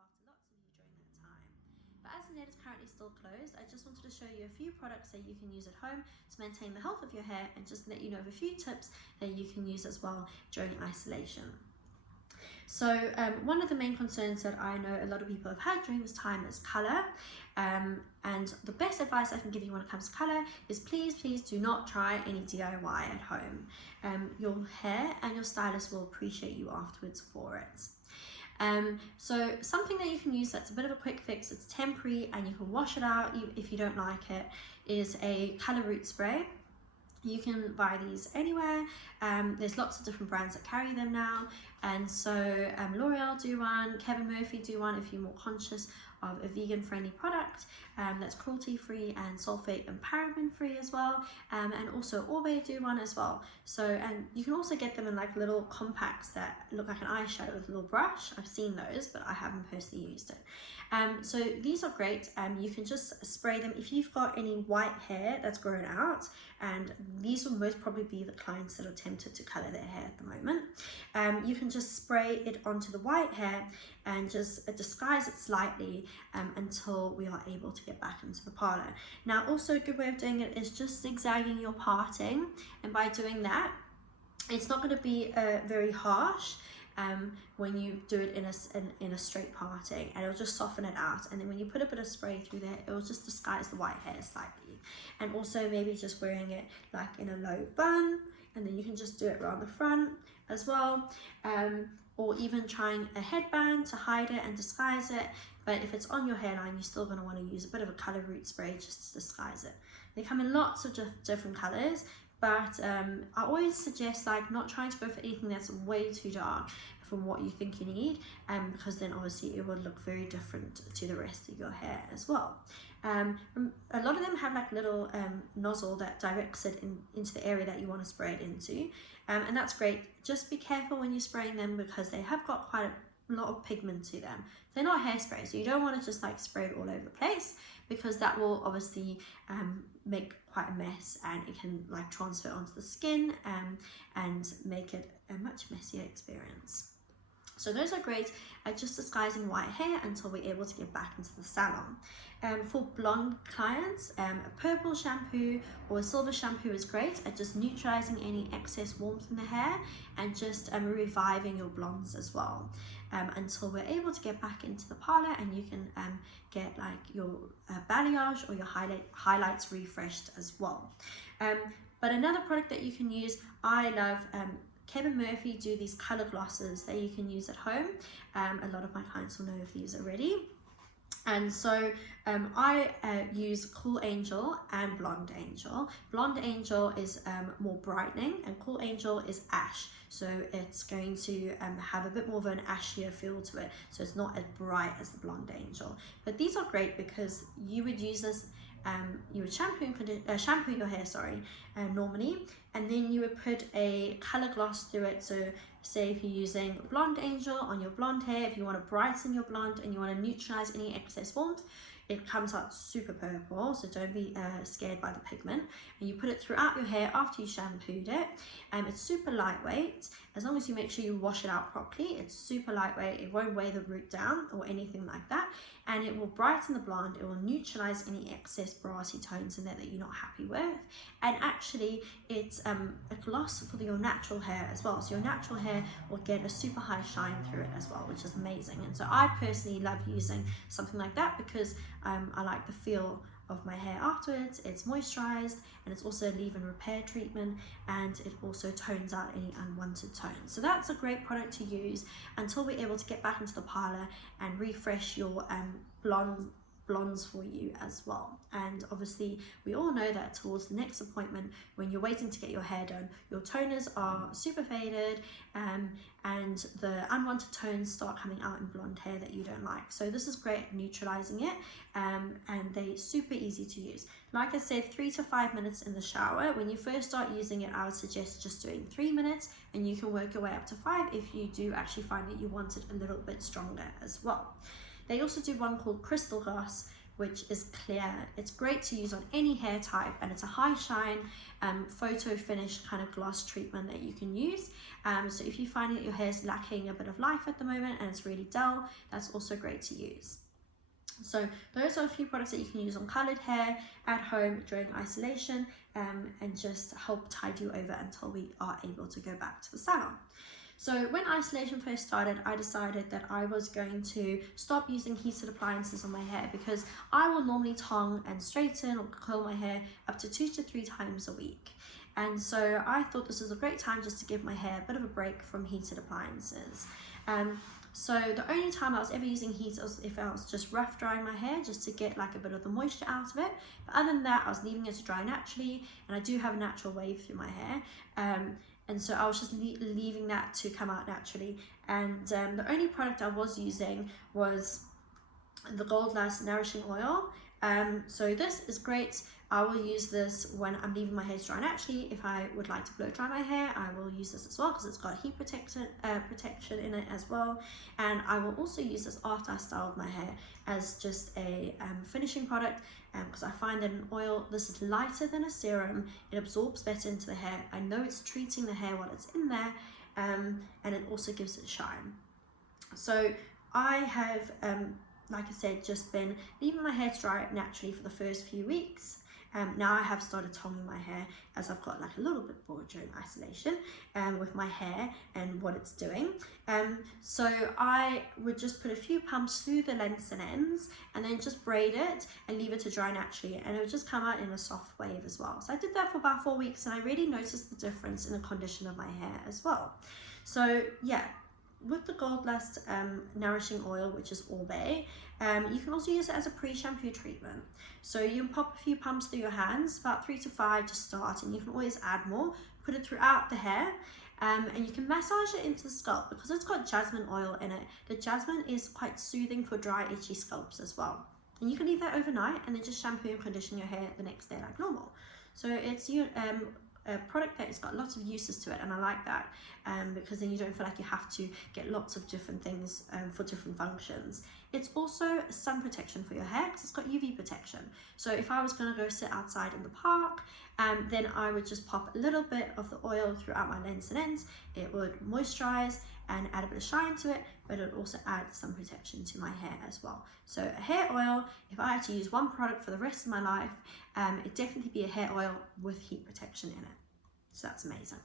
after lots of you during that time. But as the net is currently still closed, I just wanted to show you a few products that you can use at home to maintain the health of your hair, and just let you know of a few tips that you can use as well during isolation. So one of the main concerns that I know a lot of people have had during this time is colour, and the best advice I can give you when it comes to colour is please do not try any DIY at home. Your hair and your stylist will appreciate you afterwards for it. So something that you can use that's a bit of a quick fix, it's temporary and you can wash it out if you don't like it, is a colour root spray. You can buy these anywhere. There's lots of different brands that carry them now, and so L'Oreal do one, Kevin Murphy do one if you're more conscious of a vegan friendly product that's cruelty free and sulfate and paraben free as well, and also Orbe do one as well. So, and you can also get them in like little compacts that look like an eyeshadow with a little brush. I've seen those, but I haven't personally used it. So these are great. You can just spray them if you've got any white hair that's grown out, and these will most probably be the clients that are tempted to color their hair at the moment. You can just spray it onto the white hair and just disguise it slightly until we are able to get back into the parlor. Now also a good way of doing it is just zigzagging your parting, and by doing that it's not going to be very harsh when you do it in a straight parting, and it'll just soften it out. And then when you put a bit of spray through there, it will just disguise the white hair slightly. And also maybe just wearing it like in a low bun, and then you can just do it around the front as well, or even trying a headband to hide it and disguise it. But if it's on your hairline, you're still going to want to use a bit of a colour root spray just to disguise it. They come in lots of different colours, but I always suggest like not trying to go for anything that's way too dark from what you think you need, because then obviously it will look very different to the rest of your hair as well. A lot of them have like little nozzle that directs it into the area that you want to spray it into, and that's great. Just be careful when you're spraying them, because they have got quite a lot of pigment to them. They're not hairspray, so you don't want to just like spray it all over the place, because that will obviously make quite a mess, and it can like transfer onto the skin and make it a much messier experience. So those are great at just disguising white hair until we're able to get back into the salon. For blonde clients, a purple shampoo or a silver shampoo is great at just neutralizing any excess warmth in the hair and just reviving your blondes as well, until we're able to get back into the parlor and you can get like your balayage or your highlights refreshed as well. But another product that you can use, I love Kevin Murphy do these color glosses that you can use at home. A lot of my clients will know of these already. And so I use Cool Angel and Blonde Angel. Blonde Angel is more brightening, and Cool Angel is ash. So it's going to have a bit more of an ashier feel to it. So it's not as bright as the Blonde Angel. But these are great because you would use this, you would shampoo your hair, normally, and then you would put a color gloss through it. So say if you're using Blonde Angel on your blonde hair, if you want to brighten your blonde and you want to neutralize any excess warmth, it comes out super purple, so don't be scared by the pigment. And you put it throughout your hair after you shampooed it. It's super lightweight, as long as you make sure you wash it out properly. It's super lightweight, it won't weigh the root down or anything like that, and it will brighten the blonde, it will neutralize any excess brassy tones in there that you're not happy with. And actually it's a gloss for your natural hair as well, so your natural hair will get a super high shine through it as well, which is amazing. And so I personally love using something like that because I like the feel of my hair afterwards. It's moisturized, and it's also a leave-in repair treatment, and it also tones out any unwanted tones. So that's a great product to use until we're able to get back into the parlor and refresh your blondes for you as well. And obviously we all know that towards the next appointment, when you're waiting to get your hair done, your toners are super faded, and the unwanted tones start coming out in blonde hair that you don't like. So this is great at neutralizing it, and they're super easy to use. Like I said, 3 to 5 minutes in the shower. When you first start using it, I would suggest just doing 3 minutes, and you can work your way up to 5 if you do actually find that you want it a little bit stronger as well. They also do one called Crystal Gloss, which is clear. It's great to use on any hair type, and it's a high shine photo finish kind of gloss treatment that you can use. So if you find that your hair is lacking a bit of life at the moment and it's really dull, that's also great to use. So those are a few products that you can use on coloured hair at home during isolation, and just help tide you over until we are able to go back to the salon. So when isolation first started, I decided that I was going to stop using heated appliances on my hair, because I will normally tong and straighten or curl my hair up to 2 to 3 times a week. And so I thought this was a great time just to give my hair a bit of a break from heated appliances. So the only time I was ever using heat was if I was just rough drying my hair, just to get like a bit of the moisture out of it. But other than that, I was leaving it to dry naturally, and I do have a natural wave through my hair. And so I was just leaving that to come out naturally. And the only product I was using was the Gold Lust Nourishing Oil. So this is great. I will use this when I'm leaving my hair to dry naturally. If I would like to blow dry my hair, I will use this as well, because it's got heat protection in it as well. And I will also use this after I styled my hair as just a finishing product, because I find that an oil, this is lighter than a serum, it absorbs better into the hair. I know it's treating the hair while it's in there, and it also gives it shine. So I have, like I said, just been leaving my hair to dry naturally for the first few weeks. Now I have started tonging my hair, as I've got like a little bit bored during isolation with my hair and what it's doing. So I would just put a few pumps through the lengths and ends, and then just braid it and leave it to dry naturally, and it would just come out in a soft wave as well. So I did that for about 4 weeks, and I really noticed the difference in the condition of my hair as well. So yeah, with the Gold Lust Nourishing Oil, which is all bay, you can also use it as a pre-shampoo treatment. So you can pop a few pumps through your hands, about 3 to 5 to start, and you can always add more. Put it throughout the hair, and you can massage it into the scalp, because it's got jasmine oil in it. The jasmine is quite soothing for dry, itchy scalps as well. And you can leave that overnight, and then just shampoo and condition your hair the next day like normal. So it's a product that has got lots of uses to it, and I like that, because then you don't feel like you have to get lots of different things for different functions. It's also sun protection for your hair, because it's got UV protection. So if I was going to go sit outside in the park, then I would just pop a little bit of the oil throughout my lengths and ends. It would moisturize and add a bit of shine to it, but it would also add some protection to my hair as well. So a hair oil, if I had to use one product for the rest of my life, it'd definitely be a hair oil with heat protection in it. So that's amazing.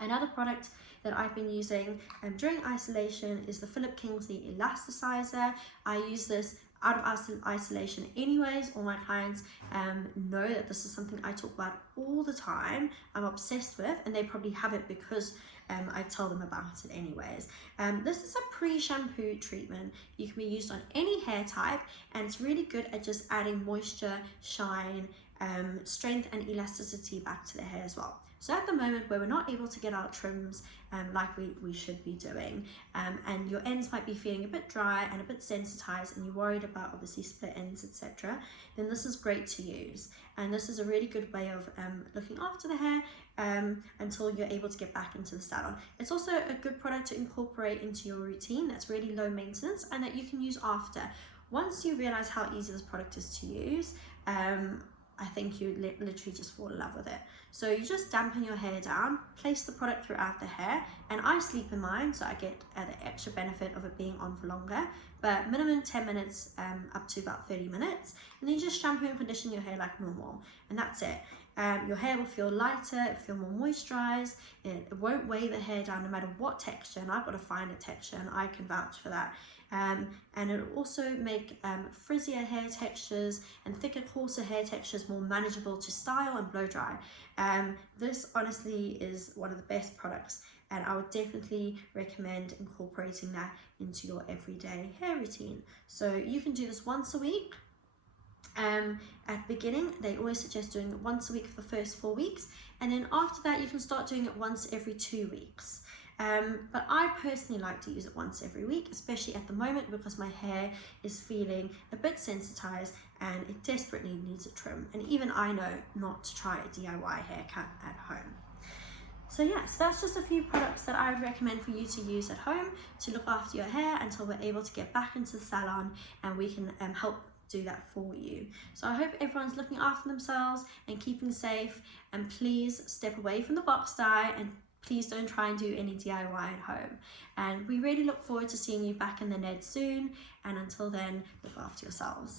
Another product that I've been using during isolation is the Philip Kingsley Elasticizer. I use this out of isolation anyways. All my clients know that this is something I talk about all the time. I'm obsessed with, and they probably have it because I tell them about it anyways. This is a pre-shampoo treatment. You can be used on any hair type, and it's really good at just adding moisture, shine, strength and elasticity back to the hair as well. So at the moment where we're not able to get our trims like we should be doing, and your ends might be feeling a bit dry and a bit sensitized, and you're worried about obviously split ends, etc., then this is great to use. And this is a really good way of looking after the hair until you're able to get back into the salon. It's also a good product to incorporate into your routine that's really low maintenance and that you can use after. Once you realize how easy this product is to use, I think you literally just fall in love with it. So you just dampen your hair down, place the product throughout the hair, and I sleep in mine, so I get the extra benefit of it being on for longer, but minimum 10 minutes up to about 30 minutes, and then you just shampoo and condition your hair like normal, and that's it. Your hair will feel lighter, it'll feel more moisturized, it won't weigh the hair down no matter what texture, and I've got a finer texture, and I can vouch for that. And it'll also make frizzier hair textures and thicker, coarser hair textures more manageable to style and blow dry. This honestly is one of the best products, and I would definitely recommend incorporating that into your everyday hair routine. So you can do this once a week. At the beginning, they always suggest doing it once a week for the first 4 weeks, and then after that you can start doing it once every 2 weeks. But I personally like to use it once every week, especially at the moment because my hair is feeling a bit sensitized and it desperately needs a trim. And even I know not to try a DIY haircut at home. So yes, that's just a few products that I would recommend for you to use at home to look after your hair until we're able to get back into the salon and we can help do that for you. So I hope everyone's looking after themselves and keeping safe, and please step away from the box dye, and please don't try and do any DIY at home. And we really look forward to seeing you back in the Ned soon, and until then, look after yourselves.